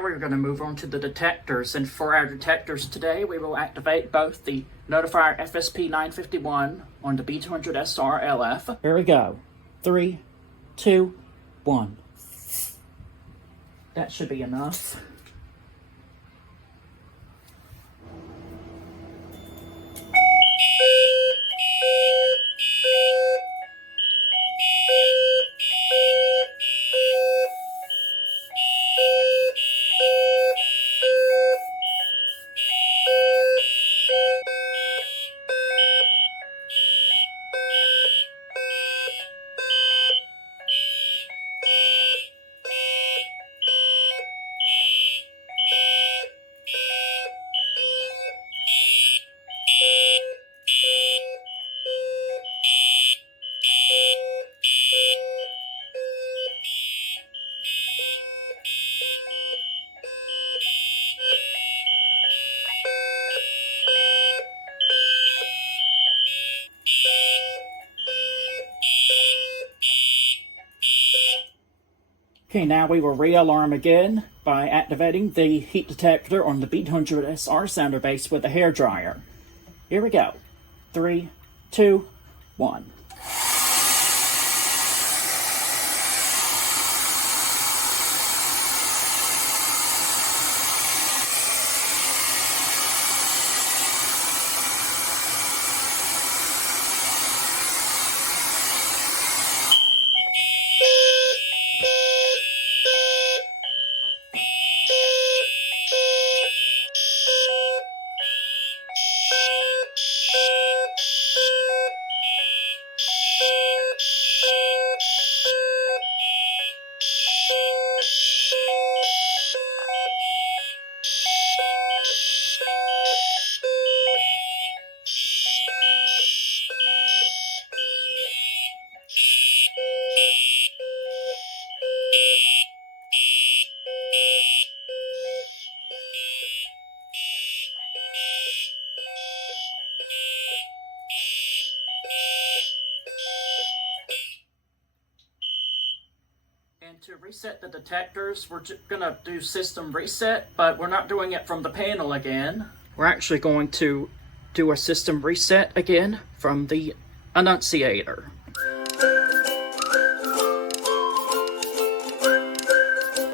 now we're going to move on to the detectors, and for our detectors today we will activate both the Notifier FSP 951 on the B200SR LF. Here we go. 3, 2, 1. That should be enough. Okay, now we will re-alarm again by activating the heat detector on the B200SR sounder base with a hairdryer. Here we go. 3, 2, 1. And to reset the detectors, we're going to do system reset, but we're not doing it from the panel again. We're actually going to do a system reset again from the annunciator.